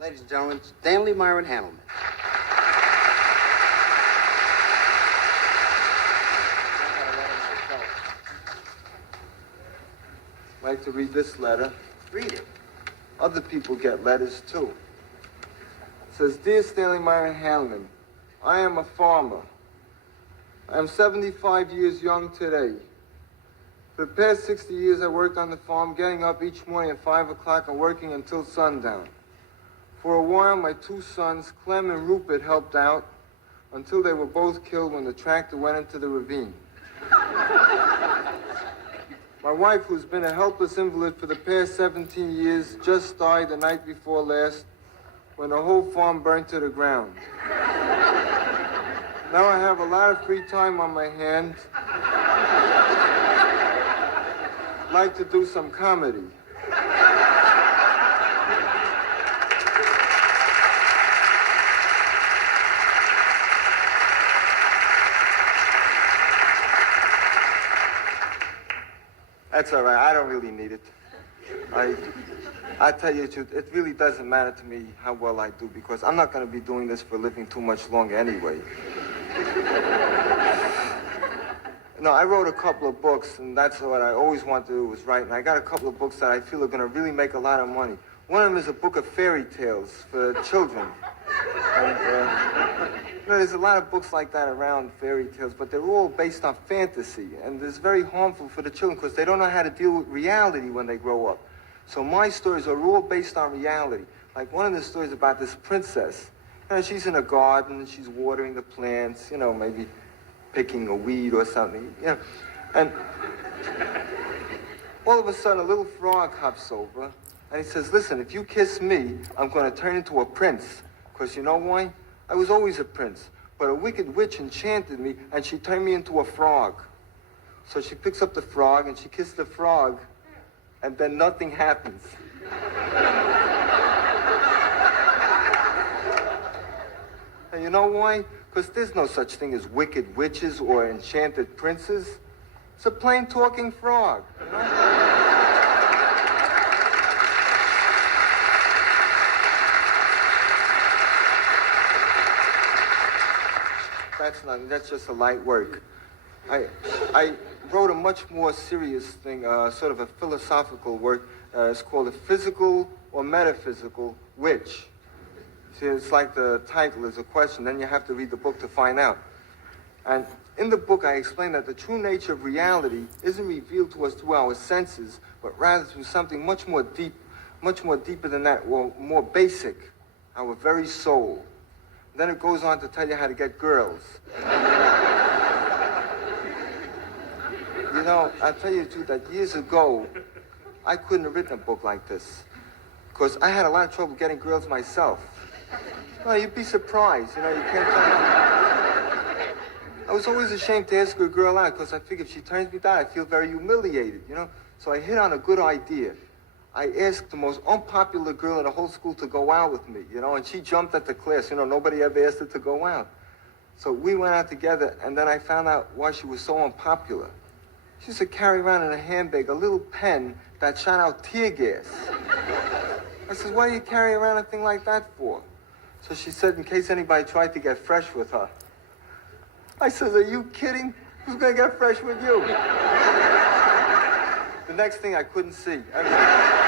Ladies and gentlemen, Stanley Myron Handelman. I'd like to read this letter. Read it. Other people get letters too. It says, Dear Stanley Myron Handelman, I am a farmer. I am 75 years young today. For the past 60 years, I worked on the farm, getting up each morning at 5 o'clock and working until sundown. For a while, my two sons, Clem and Rupert, helped out until they were both killed when the tractor went into the ravine. My wife, who's been a helpless invalid for the past 17 years, just died the night before last when the whole farm burned to the ground. Now I have a lot of free time on my hands. I'd like to do some comedy. That's all right. I don't really need it. I tell you the truth, it really doesn't matter to me how well I do because I'm not going to be doing this for a living too much longer anyway. No, I wrote a couple of books, and that's what I always wanted to do was write. And I got a couple of books that I feel are going to really make a lot of money. One of them is a book of fairy tales for children. And, there's a lot of books like that around, fairy tales, but they're all based on fantasy, and it's very harmful for the children because they don't know how to deal with reality when they grow up. So my stories are all based on reality. Like one of the stories about this princess. She's in a garden, she's watering the plants, maybe picking a weed or something, And all of a sudden, a little frog hops over, and he says, listen, if you kiss me, I'm going to turn into a prince. Because you know why? I was always a prince, but a wicked witch enchanted me, and she turned me into a frog. So she picks up the frog, and she kisses the frog, and then nothing happens. And you know why? Because there's no such thing as wicked witches or enchanted princes. It's a plain talking frog, That's nothing. That's just a light work. I wrote a much more serious thing, sort of a philosophical work. It's called A Physical or Metaphysical Witch. See, it's like the title is a question. Then you have to read the book to find out. And in the book, I explain that the true nature of reality isn't revealed to us through our senses, but rather through something much more deeper than that, or more basic, our very soul. Then it goes on to tell you how to get girls. I'll tell you the truth, that years ago, I couldn't have written a book like this. Because I had a lot of trouble getting girls myself. You'd be surprised, you can't tell me. I was always ashamed to ask a girl out, because I figured if she turns me down, I feel very humiliated, So I hit on a good idea. I asked the most unpopular girl in the whole school to go out with me, and she jumped at the class. Nobody ever asked her to go out. So we went out together, and then I found out why she was so unpopular. She used to carry around in a handbag a little pen that shot out tear gas. I said, why do you carry around a thing like that for? So she said, in case anybody tried to get fresh with her. I said, are you kidding? Who's going to get fresh with you? The next thing I couldn't see. Thank you very much.